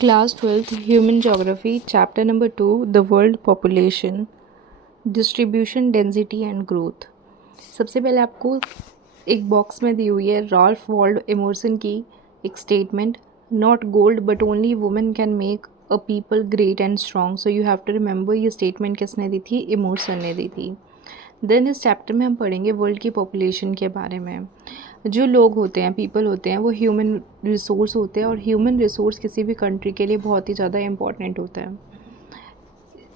Class 12th Human Geography Chapter number 2 The World Population Distribution Density and Growth। सबसे पहले आपको एक box में दी हुई है रॉल्फ वॉल्डो एमर्सन की एक statement, not gold but only women can make a people great and strong. So you have to remember ये स्टेटमेंट किसने दी थी? एमर्सन ने दी थी। देन इस चैप्टर में हम पढ़ेंगे वर्ल्ड की पॉपुलेशन के बारे में। जो लोग होते हैं, पीपल होते हैं, वो ह्यूमन रिसोर्स होते हैं और ह्यूमन रिसोर्स किसी भी कंट्री के लिए बहुत ही ज़्यादा इम्पॉर्टेंट होता है।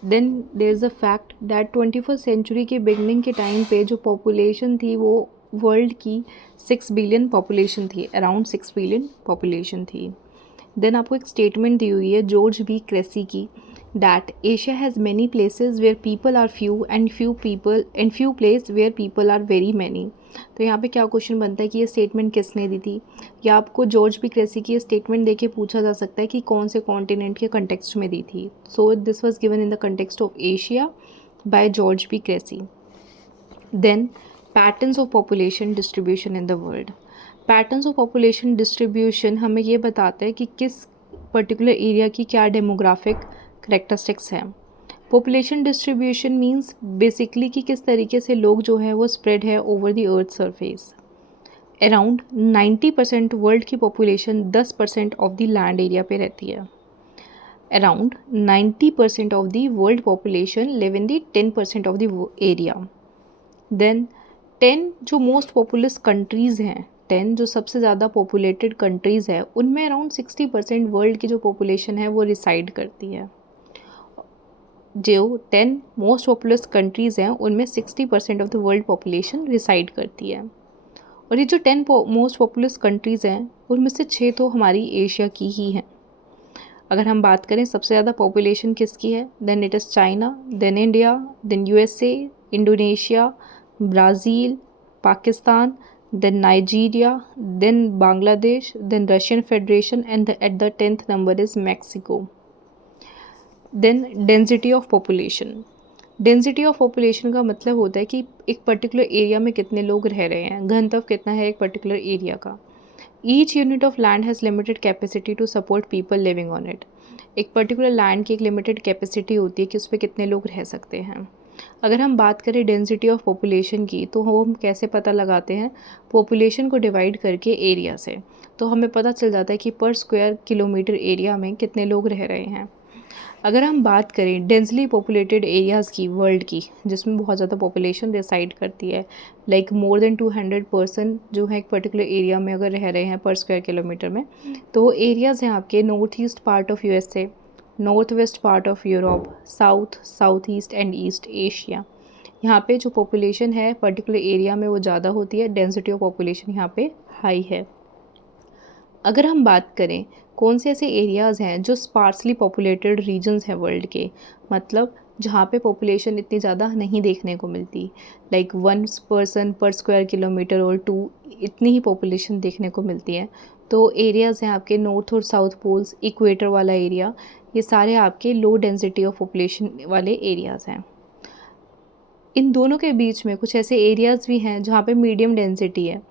Then there is a fact that 21st century के बिगनिंग के टाइम पे जो पॉपुलेशन थी वो वर्ल्ड की 6 बिलियन पॉपुलेशन थी, अराउंड 6 बिलियन पॉपुलेशन थी। देन आपको एक स्टेटमेंट दी हुई है जॉर्ज बी क्रेसी की, that Asia has many places where people are few and few place where people are very many। तो यहाँ पे क्या क्वेश्चन बनता है कि ये स्टेटमेंट किसने दी थी, या आपको जॉर्ज बी क्रेसी की ये स्टेटमेंट देके पूछा जा सकता है कि कौन से कॉन्टिनेंट के कंटेक्स्ट में दी थी। So this was given in the context of Asia by George B Cressey. Then patterns of population distribution in the world. Patterns of population distribution हमें ये बताता है कि किस पर्टिकुलर एरिया की क्या डेमोग्राफिक करेक्टरिस्टिक्स हैं। पॉपुलेशन डिस्ट्रीब्यूशन मींस बेसिकली कि किस तरीके से लोग जो है वो स्प्रेड है over the earth surface. Around 90% world की population 10% of the land area पे रहती है। Around 90% of the world population live in the 10% of the area. Then 10 जो मोस्ट पॉपुलस कंट्रीज़ हैं, 10 जो सबसे ज़्यादा पॉपुलेटेड कंट्रीज़ है, उनमें अराउंड 60% वर्ल्ड की जो पॉपुलेशन है वो रिसाइड करती है। जो 10 मोस्ट पॉपुलस कंट्रीज़ हैं उनमें 60% of the world population reside करती है। और ये जो 10 मोस्ट पॉपुलस कंट्रीज़ हैं उनमें से 6 तो हमारी एशिया की ही हैं। अगर हम बात करें सबसे ज़्यादा पॉपुलेशन किसकी है, then it is China, then India, then USA, Indonesia, Brazil, Pakistan, then Nigeria, then Bangladesh, then Russian Federation and at the 10th number is Mexico. Then density of population. Density of population का मतलब होता है कि एक particular area में कितने लोग रह रहे हैं, घनत्व कितना है एक पर्टिकुलर एरिया का। Each unit of land has limited capacity to support people living on it. एक पर्टिकुलर लैंड की एक लिमिटेड कैपेसिटी होती है कि उस पर कितने लोग रह सकते हैं। अगर हम बात करें डेंसिटी ऑफ पॉपुलेशन की तो हम कैसे पता लगाते हैं? पॉपुलेशन को डिवाइड करके एरिया से, तो हमें पता चल जाता है कि पर स्क्वायर किलोमीटर एरिया में कितने लोग रह रहे हैं। अगर हम बात करें डेंसली पॉपुलेटेड एरियाज़ की वर्ल्ड की, जिसमें बहुत ज़्यादा पॉपुलेशन रिसाइड करती है, लाइक मोर देन 200 पर्सन जो है एक पर्टिकुलर एरिया में अगर रह रहे हैं पर स्क्वायर किलोमीटर में, तो वो एरियाज़ हैं आपके north east part of USA, north west part of Europe, south east and east Asia. यहाँ पे जो पॉपुलेशन है पर्टिकुलर एरिया में वो ज़्यादा होती है, डेंसिटी ऑफ पॉपुलेशन यहाँ पे हाई है। अगर हम बात करें कौन से ऐसे एरियाज़ हैं जो स्पार्सली पॉपुलेटेड रीजन्स हैं वर्ल्ड के, मतलब जहाँ पे पॉपुलेशन इतनी ज़्यादा नहीं देखने को मिलती, लाइक 1 पर्सन पर स्क्वायर किलोमीटर और 2 इतनी ही पॉपुलेशन देखने को मिलती है, तो एरियाज़ हैं आपके नॉर्थ और साउथ पोल्स, इक्वेटर वाला एरिया, ये सारे आपके लो डेंसिटी ऑफ पॉपुलेशन वाले एरियाज़ हैं। इन दोनों के बीच में कुछ ऐसे एरियाज़ भी हैं जहाँ पे मीडियम डेंसिटी है,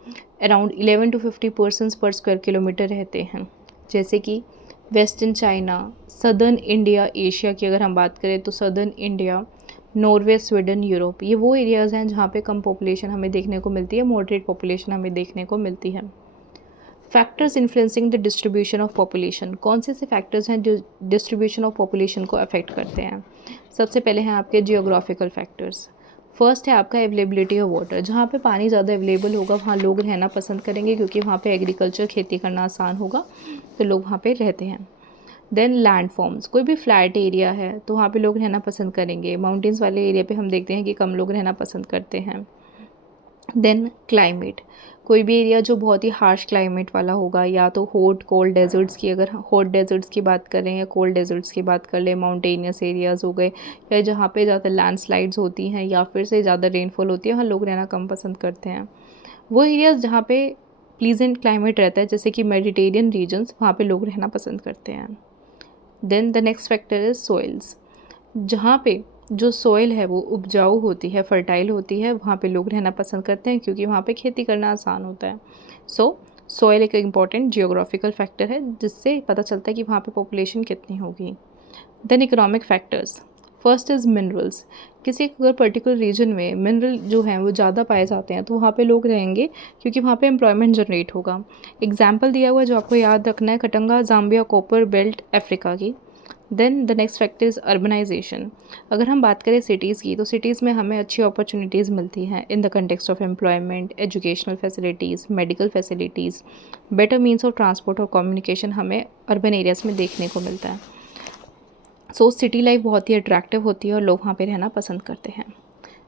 अराउंड 11 to 50 पर्सनस पर स्क्वायर किलोमीटर रहते हैं, जैसे कि western China, southern India, Asia की अगर हम बात करें तो southern India, Norway, Sweden, Europe, ये वो एरियाज़ हैं जहाँ पे कम पॉपुलेशन हमें देखने को मिलती है, मॉडरेट पॉपुलेशन हमें देखने को मिलती है। Factors influencing the distribution of population. कौन से ऐसे फैक्टर्स हैं जो डिस्ट्रीब्यूशन ऑफ पॉपुलेशन को अफेक्ट करते हैं? सबसे पहले हैं आपके जियोग्राफिकल फैक्टर्स। फर्स्ट है आपका अवेलेबिलिटी ऑफ वाटर। जहाँ पे पानी ज़्यादा अवेलेबल होगा वहाँ लोग रहना पसंद करेंगे, क्योंकि वहाँ पे एग्रीकल्चर, खेती करना आसान होगा, तो लोग वहाँ पे रहते हैं। Then land forms. कोई भी फ्लैट एरिया है तो वहाँ पे लोग रहना पसंद करेंगे। माउंटेन्स वाले एरिया पे हम देखते हैं कि कम लोग रहना पसंद करते हैं। Then climate. कोई भी एरिया जो बहुत ही हार्श क्लाइमेट वाला होगा, या तो हॉट कोल्ड डेजर्ट्स की, अगर हॉट डेजर्ट्स की बात करें या कोल्ड डेजर्ट्स की बात कर लें, माउंटेनियस एरियाज़ हो गए, या जहाँ पे ज़्यादा लैंडस्लाइड्स होती हैं या फिर से ज़्यादा रेनफॉल होती है, वहाँ लोग रहना कम पसंद करते हैं। वो एरियाज़ जहाँ पे प्लीजेंट क्लाइमेट रहता है, जैसे कि मेडिटेरियन रीजन्स, वहाँ पे लोग रहना पसंद करते हैं। Then the next factor is soils. जहाँ पे जो सोइल है वो उपजाऊ होती है, फर्टाइल होती है, वहाँ पे लोग रहना पसंद करते हैं, क्योंकि वहाँ पे खेती करना आसान होता है। सो सॉइल एक इम्पॉर्टेंट जियोग्राफिकल फैक्टर है जिससे पता चलता है कि वहाँ पे पॉपुलेशन कितनी होगी। Then economic factors, first is minerals. किसी अगर पर्टिकुलर रीजन में मिनरल जो हैं वो ज़्यादा पाए जाते हैं तो वहाँ पे लोग रहेंगे क्योंकि वहाँ पे एम्प्लॉयमेंट जनरेट होगा। एग्जाम्पल दिया हुआ है जो आपको याद रखना है, Katanga, Zambia, copper belt, Africa की। Then the next factor is urbanisation. अगर हम बात करें सिटीज़ की तो सिटीज़ में हमें अच्छी अपॉर्चुनिटीज़ मिलती हैं इन the context of employment, educational facilities, medical facilities, better means of transport और कम्युनिकेशन हमें अर्बन एरियाज़ में देखने को मिलता है। सो सिटी लाइफ बहुत ही अट्रैक्टिव होती है और लोग वहाँ पे रहना पसंद करते हैं।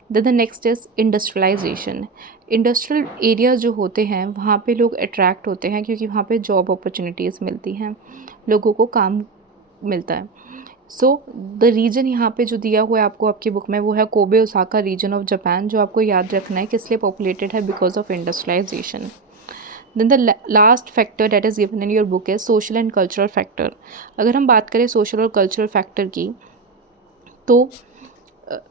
The next is industrialisation. Industrial areas जो होते हैं वहाँ पे लोग अट्रैक्ट होते हैं क्योंकि वहाँ पे जॉब अपॉर्चुनिटीज़ मिलती हैं, लोगों को काम मिलता है। सो द रीजन यहाँ पे जो दिया हुआ है आपको आपकी बुक में वो है Kobe Osaka region of Japan, जो आपको याद रखना है किस लिए पॉपुलेटेड है, because of industrialisation. Then the last factor that is given in your book है सोशल एंड कल्चरल फैक्टर। अगर हम बात करें सोशल और कल्चरल फैक्टर की तो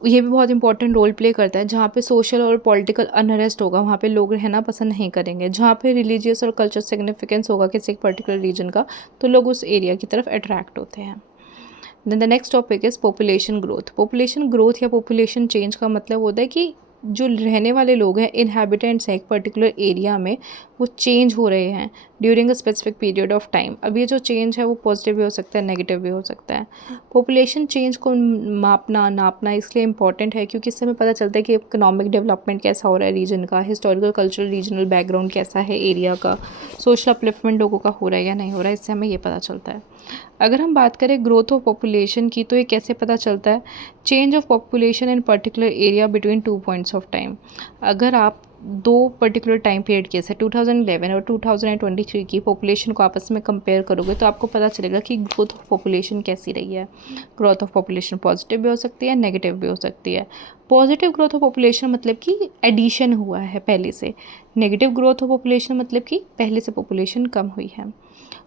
ये भी बहुत इंपॉर्टेंट रोल प्ले करता है। जहाँ पे सोशल और पॉलिटिकल अनरेस्ट होगा वहाँ पे लोग रहना पसंद नहीं करेंगे। जहाँ पे रिलीजियस और कल्चर सिग्निफिकेंस होगा किसी एक पर्टिकुलर रीजन का तो लोग उस एरिया की तरफ अट्रैक्ट होते हैं। Then the next topic is population growth. Population growth या पॉपुलेशन चेंज का मतलब होता है कि जो रहने वाले लोग हैं, इनहेबिटेंट्स हैं एक पर्टिकुलर एरिया में, वो चेंज हो रहे हैं during a specific period of time. अब ये जो चेंज है वो पॉजिटिव भी हो सकता है, नेगेटिव भी हो सकता है। पॉपुलेशन चेंज को नापना इसलिए इम्पॉर्टेंट है क्योंकि इससे हमें पता चलता है कि इकोनॉमिक डेवलपमेंट कैसा हो रहा है रीजन का, हिस्टोरिकल कल्चरल रीजनल बैकग्राउंड कैसा है एरिया का, सोशल अपलिफ्टमेंट लोगों का हो रहा है या नहीं हो रहा है, इससे हमें ये पता चलता है। अगर हम बात करें ग्रोथ ऑफ पॉपुलेशन की तो ये कैसे पता चलता है, change of population in particular area between 2 points of time. अगर आप दो पर्टिकुलर टाइम पीरियड के से 2011 और 2023 की पॉपुलेशन को आपस में कंपेयर करोगे तो आपको पता चलेगा कि ग्रोथ ऑफ पॉपुलेशन कैसी रही है। ग्रोथ ऑफ पॉपुलेशन पॉजिटिव भी हो सकती है, नेगेटिव भी हो सकती है। पॉजिटिव ग्रोथ ऑफ पॉपुलेशन मतलब कि एडिशन हुआ है पहले से, नेगेटिव ग्रोथ ऑफ पॉपुलेशन मतलब कि पहले से पॉपुलेशन कम हुई है।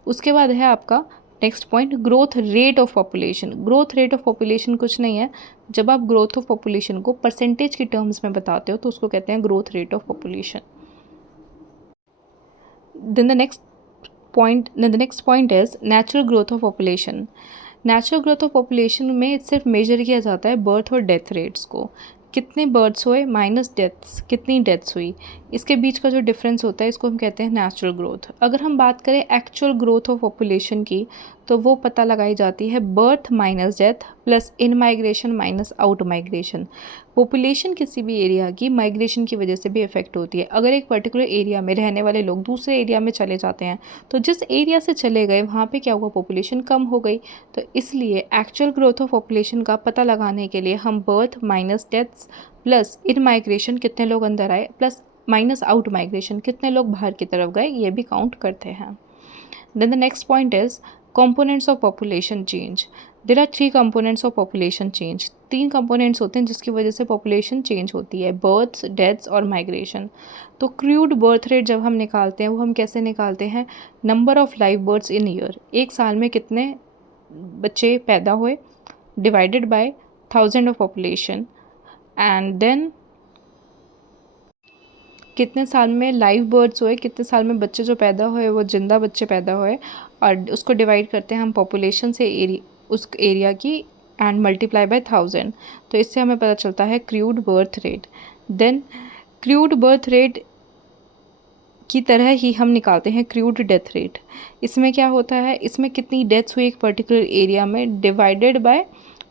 उसके बाद है आपका next point growth rate of population. Growth rate of population कुछ नहीं है, जब आप ग्रोथ ऑफ पॉपुलेशन को परसेंटेज की टर्म्स में बताते हो तो उसको कहते हैं growth rate of population. Then the next point is natural growth of population. Natural growth of population में सिर्फ मेजर किया जाता है बर्थ और डेथ रेट्स को, कितने बर्थ्स हुए माइनस डेथ्स, कितनी डेथ्स हुई, इसके बीच का जो डिफरेंस होता है इसको हम कहते हैं नेचुरल ग्रोथ। अगर हम बात करें एक्चुअल ग्रोथ ऑफ पॉपुलेशन की तो वो पता लगाई जाती है बर्थ माइनस डेथ प्लस इन migration minus out migration. Population किसी भी एरिया की माइग्रेशन की वजह से भी इफेक्ट होती है। अगर एक पर्टिकुलर एरिया में रहने वाले लोग दूसरे एरिया में चले जाते हैं तो जिस एरिया से चले गए वहाँ पे क्या हुआ, पॉपुलेशन कम हो गई। तो इसलिए एक्चुअल ग्रोथ ऑफ पॉपुलेशन का पता लगाने के लिए हम बर्थ माइनस डेथ्स प्लस इन माइग्रेशन कितने लोग अंदर आए प्लस माइनस आउट माइग्रेशन कितने लोग बाहर की तरफ गए ये भी काउंट करते हैं। Then the next point is components of population change. There are 3 components of population change. 3 components होते हैं जिसकी वजह से population change होती है, births, deaths और migration. तो crude birth rate जब हम निकालते हैं वो हम कैसे निकालते हैं, number of live births in year, एक साल में कितने बच्चे पैदा हुए divided by 1000 of population and then कितने साल में लाइव बर्ड्स हुए, कितने साल में बच्चे जो पैदा हुए वो जिंदा बच्चे पैदा हुए और उसको डिवाइड करते हैं हम पॉपुलेशन से उस एरिया की एंड मल्टीप्लाई बाय 1000। तो इससे हमें पता चलता है crude birth rate. Then crude birth rate की तरह ही हम निकालते हैं क्रूड डेथ रेट। इसमें क्या होता है, इसमें कितनी डेथ्स हुई एक पर्टिकुलर एरिया में divided by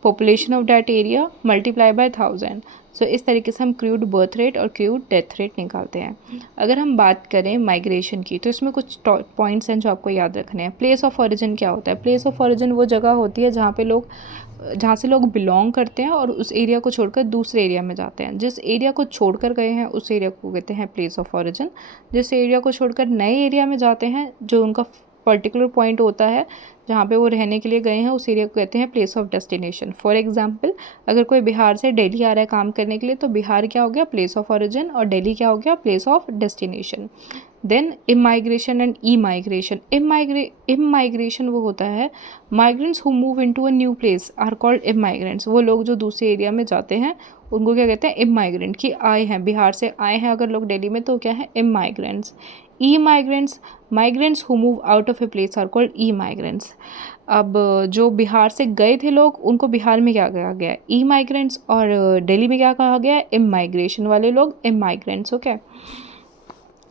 population of that area multiply by 1000। सो इस तरीके से हम क्रूड बर्थ रेट और क्रूड डेथ रेट निकालते हैं। अगर हम बात करें माइग्रेशन की तो इसमें कुछ पॉइंट्स हैं जो आपको याद रखने हैं। प्लेस ऑफ ओरिजिन क्या होता है, प्लेस ऑफ ओरिजिन वो जगह होती है जहाँ से लोग बिलोंग करते हैं और उस एरिया को छोड़कर दूसरे एरिया में जाते हैं। जिस एरिया को छोड़कर गए हैं उस एरिया को कहते हैं प्लेस ऑफ ओरिजिन। जिस एरिया को छोड़कर नए एरिया में जाते हैं जो उनका पर्टिकुलर पॉइंट होता है जहाँ पे वो रहने के लिए गए हैं उस एरिया को कहते हैं place of destination. For example अगर कोई बिहार से दिल्ली आ रहा है काम करने के लिए तो बिहार क्या हो गया, प्लेस ऑफ ओरिजिन, और दिल्ली क्या हो गया, place of destination. Then immigration and emigration. Immigration वो होता है, migrants who move into a new place are called immigrants. वो लोग जो दूसरे एरिया में जाते हैं उनको क्या कहते हैं, इमाइग्रेंट। कि आए हैं, बिहार से आए हैं अगर लोग दिल्ली में तो क्या है, immigrants. Emigrants, migrants who move out of a place are called emigrants. अब जो बिहार से गए थे लोग उनको बिहार में क्या कहा गया, ई माइग्रेंट्स, और दिल्ली में क्या कहा गया, इमाइग्रेशन वाले लोग इमाइग्रेंट्स। ओके,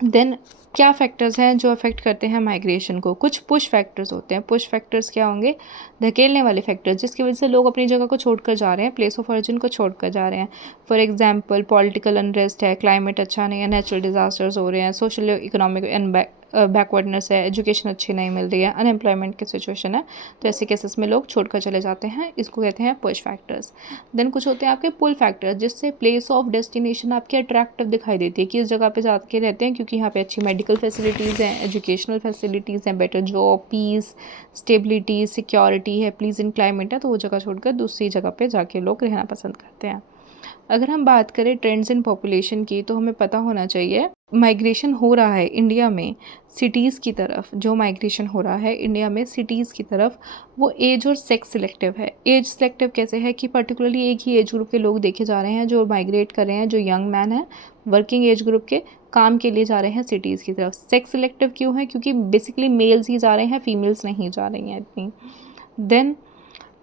देन क्या फैक्टर्स हैं जो अफेक्ट करते हैं माइग्रेशन को? कुछ पुश फैक्टर्स होते हैं। पुश फैक्टर्स क्या होंगे, धकेलने वाले फैक्टर्स, जिसकी वजह से लोग अपनी जगह को छोड़कर जा रहे हैं, प्लेस ऑफ ओरिजिन को छोड़कर जा रहे हैं। फॉर एग्जांपल पॉलिटिकल अनरेस्ट है, क्लाइमेट अच्छा नहीं है, नेचुरल डिजास्टर्स हो रहे हैं, सोशल इकोनॉमिक एंड बैकवर्डनेस है, एजुकेशन अच्छी नहीं मिल रही है, अनएम्प्लॉयमेंट की सिचुएशन है, तो ऐसे केसेस में लोग छोड़कर चले जाते हैं, इसको कहते हैं पुश फैक्टर्स। देन कुछ होते हैं आपके पुल फैक्टर्स, जिससे प्लेस ऑफ डेस्टिनेशन आपकी अट्रैक्टिव दिखाई देती है कि इस जगह पे जाके रहते हैं क्योंकि यहाँ पे अच्छी मेडिकल फैसिलिटीज़ हैं, एजुकेशनल फैसिलिटीज़ हैं, better job, peace, stability, security है, प्लीजेंट क्लाइमेट है, तो वो जगह छोड़कर दूसरी जगह पे जाके लोग रहना पसंद करते हैं। अगर हम बात करें ट्रेंड्स इन पॉपुलेशन की, तो हमें पता होना चाहिए माइग्रेशन हो रहा है इंडिया में सिटीज़ की तरफ। जो माइग्रेशन हो रहा है इंडिया में सिटीज़ की तरफ, वो एज और सेक्स सिलेक्टिव है। एज सिलेक्टिव कैसे है कि पर्टिकुलरली एक ही एज ग्रुप के लोग देखे जा रहे हैं जो माइग्रेट कर रहे हैं, जो यंग मैन हैं, वर्किंग एज ग्रुप के, काम के लिए जा रहे हैं सिटीज़ की तरफ। सेक्स सिलेक्टिव क्यों है, क्योंकि बेसिकली मेल्स ही जा रहे हैं, फीमेल्स नहीं जा रही हैं इतनी। देन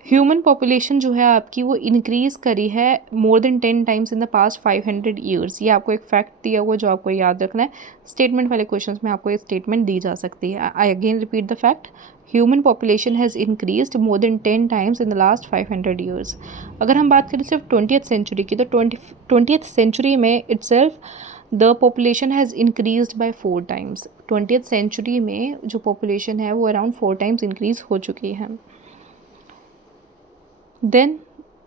ह्यूमन पॉपुलेशन जो है आपकी वो इंक्रीज़ करी है more than 10 times in the past 500 years. ये आपको एक फैक्ट दिया हुआ जो आपको याद रखना है। स्टेटमेंट वाले क्वेश्चंस में आपको ये स्टेटमेंट दी जा सकती है। I again repeat the fact, human population has increased more than 10 times in the last 500 years. अगर हम बात करें सिर्फ 20th सेंचुरी की, तो 20th सेंचुरी में itself the population has increased by 4 times. 20th century में जो पॉपुलेशन है वो अराउंड 4 टाइम्स इंक्रीज़ हो चुकी है। Then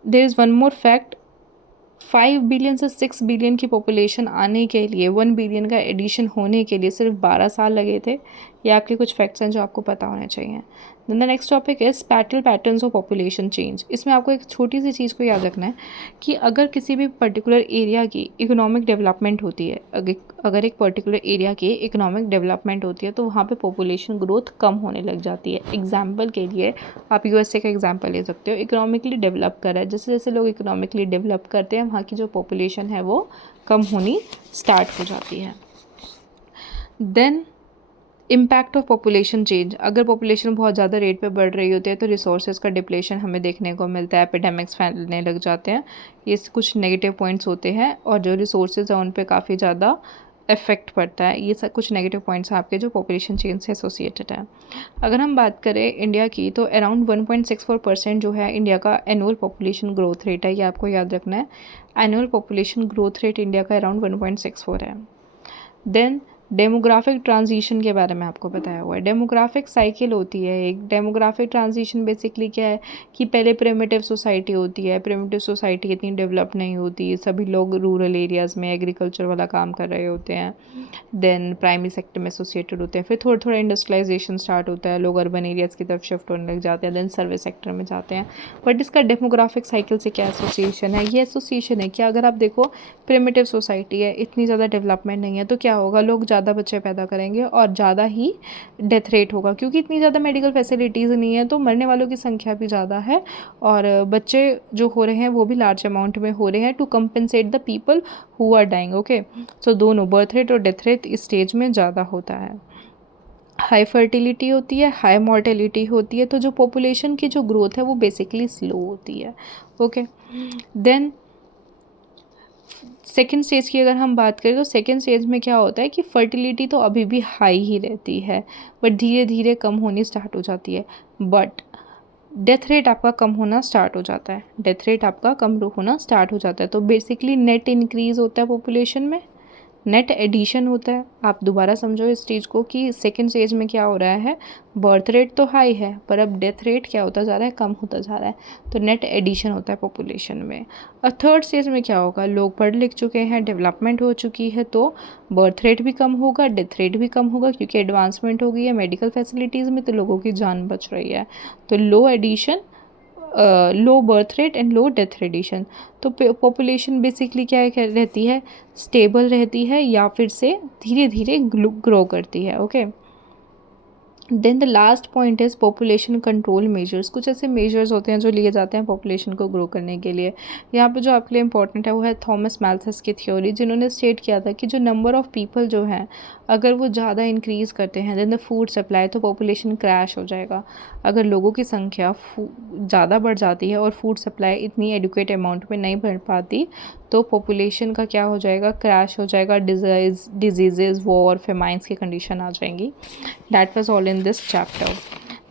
there is one more fact, 5 billion से 6 बिलियन की पॉपुलेशन आने के लिए, 1 बिलियन का एडिशन होने के लिए सिर्फ 12 साल लगे थे। ये आपके कुछ फैक्ट्स हैं जो आपको पता होने चाहिए। Then the next topic is spatial patterns of population change. इसमें आपको एक छोटी सी चीज़ को याद रखना है कि अगर किसी भी पर्टिकुलर एरिया की इकोनॉमिक डेवलपमेंट होती है, अगर एक पर्टिकुलर एरिया की इकोनॉमिक डेवलपमेंट होती है तो वहाँ पे पॉपुलेशन ग्रोथ कम होने लग जाती है। एग्जाम्पल के लिए आप यूएसए का एग्जाम्पल ले सकते हो, इकोनॉमिकली डेवलप कर रहा है, जैसे जैसे लोग इकोनॉमिकली डेवलप करते हैं वहाँ की जो पॉपुलेशन है वो कम होनी स्टार्ट हो जाती है। Then impact of population change, अगर पॉपुलेशन बहुत ज़्यादा रेट पे बढ़ रही होती है तो रिसोर्सेज का डिप्लेशन हमें देखने को मिलता है, एपिडेमिक्स फैलने लग जाते हैं। ये कुछ नेगेटिव पॉइंट्स होते हैं और जो रिसोर्सेज हैं उन पे काफ़ी ज़्यादा इफेक्ट पड़ता है। ये सब कुछ नेगेटिव पॉइंट्स हैं आपके जो पॉपुलेशन चेंज से एसोसिएटेड है। अगर हम बात करें इंडिया की, तो अराउंड 1.64% जो है इंडिया का एनुअल पॉपुलेशन ग्रोथ रेट है। ये आपको याद रखना है, annual population growth rate India का अराउंड 1.64 है। देन डेमोग्राफिक ट्रांजिशन के बारे में आपको बताया हुआ है। डेमोग्राफिक साइकिल होती है एक। डेमोग्राफिक ट्रांजिशन बेसिकली क्या है कि पहले प्रिमिटिव सोसाइटी होती है, प्रिमिटिव सोसाइटी इतनी डेवलप नहीं होती, सभी लोग रूरल एरियाज़ में एग्रीकल्चर वाला काम कर रहे होते हैं, देन प्राइमरी सेक्टर में एसोसिएटेड होते हैं, फिर थोड़ा थोड़ा इंडस्ट्रियलाइजेशन स्टार्ट होता है, लोग अर्बन एरियाज़ की तरफ शिफ्ट होने लग जाते हैं, देन सर्विस सेक्टर में जाते हैं। बट इसका डेमोग्राफिक साइकिल से क्या एसोसिएशन है? ये एसोसिएशन है कि अगर आप देखो प्रिमिटिव सोसाइटी है, इतनी ज़्यादा डेवलपमेंट नहीं है, तो क्या होगा, लोग ज़्यादा बच्चे पैदा करेंगे और ज़्यादा ही डेथ रेट होगा, क्योंकि इतनी ज़्यादा मेडिकल फैसिलिटीज़ नहीं है, तो मरने वालों की संख्या भी ज़्यादा है और बच्चे जो हो रहे हैं वो भी लार्ज अमाउंट में हो रहे हैं to compensate the people who are dying. Okay, so दोनों बर्थ रेट और डेथ रेट इस स्टेज में ज़्यादा होता है। हाई फर्टिलिटी होती है, हाई मॉर्टेलिटी होती है, तो जो पॉपुलेशन की जो ग्रोथ है वो बेसिकली स्लो होती है। ओके, देन सेकेंड स्टेज की अगर हम बात करें तो सेकेंड स्टेज में क्या होता है कि फर्टिलिटी तो अभी भी हाई ही रहती है, बट धीरे धीरे कम होनी स्टार्ट हो जाती है, बट डेथ रेट आपका कम होना स्टार्ट हो जाता है। डेथ रेट आपका कम होना स्टार्ट हो जाता है, तो बेसिकली नेट इंक्रीज़ होता है पॉपुलेशन में, नेट एडिशन होता है। आप दोबारा समझो इस चीज़ को कि सेकेंड स्टेज में क्या हो रहा है, बर्थ रेट तो हाई है पर अब डेथ रेट क्या होता जा रहा है, कम होता जा रहा है, तो नेट एडिशन होता है पॉपुलेशन में। और थर्ड स्टेज में क्या होगा, लोग पढ़ लिख चुके हैं, डेवलपमेंट हो चुकी है, तो बर्थ रेट भी कम होगा, डेथ रेट भी कम होगा, क्योंकि एडवांसमेंट हो गई है मेडिकल फैसिलिटीज़ में, तो लोगों की जान बच रही है। तो low addition low birth rate and low death rate. तो पॉपुलेशन बेसिकली क्या रहती है, स्टेबल रहती है या फिर से धीरे धीरे ग्रो करती है। Okay, then the last point is population control measures. कुछ ऐसे मेजर्स होते हैं जो लिए जाते हैं पॉपुलेशन को ग्रो करने के लिए। यहाँ पे जो आपके लिए इंपॉर्टेंट है वो है थॉमस मैल्थस की थ्योरी, जिन्होंने स्टेट किया था कि जो नंबर ऑफ पीपल जो हैं अगर वो ज़्यादा इंक्रीज़ करते हैं देन द फूड सप्लाई, तो पॉपुलेशन क्रैश हो जाएगा। अगर लोगों की संख्या ज़्यादा बढ़ जाती है और फूड सप्लाई इतनी एडुकेट अमाउंट में नहीं बढ़ पाती तो पॉपुलेशन का क्या हो जाएगा, क्रैश हो जाएगा, डिजीज़ वॉर फेमाइंस की कंडीशन आ जाएंगी। That was all in this chapter.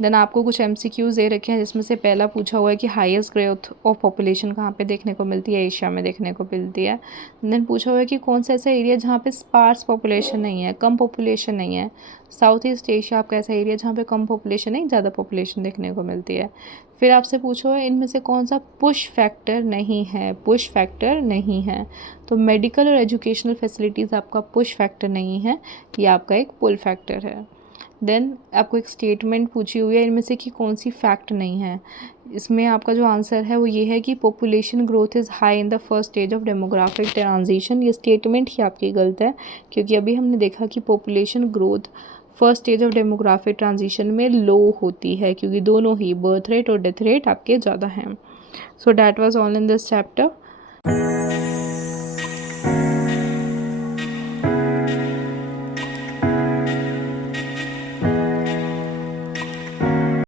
देन आपको कुछ MCQs दे रखे हैं जिसमें से पहला पूछा हुआ है कि हाईएस्ट ग्रोथ ऑफ पॉपुलेशन कहाँ पे देखने को मिलती है, एशिया में देखने को मिलती है। देन पूछा हुआ है कि कौन सा ऐसा एरिया जहाँ पे स्पार्स पॉपुलेशन नहीं है, कम पॉपुलेशन नहीं है। साउथ ईस्ट एशिया आपका ऐसा एरिया जहाँ पे कम पॉपुलेशन नहीं, ज़्यादा पॉपुलेशन देखने को मिलती है। फिर आपसे पूछा हुआ है इनमें से कौन सा पुश फैक्टर नहीं है, पुश फैक्टर नहीं है। तो मेडिकल और एजुकेशनल फैसिलिटीज़ आपका पुश फैक्टर नहीं है, ये आपका एक पुल फैक्टर है। देन आपको एक स्टेटमेंट पूछी हुई है इनमें से कि कौन सी फैक्ट नहीं है। इसमें आपका जो आंसर है वो ये है कि population growth is high in the first stage of demographic transition. ये स्टेटमेंट ही आपकी गलत है, क्योंकि अभी हमने देखा कि population growth first stage of demographic transition में लो होती है, क्योंकि दोनों ही बर्थ रेट और डेथ रेट आपके ज़्यादा हैं। So that was all in this chapter.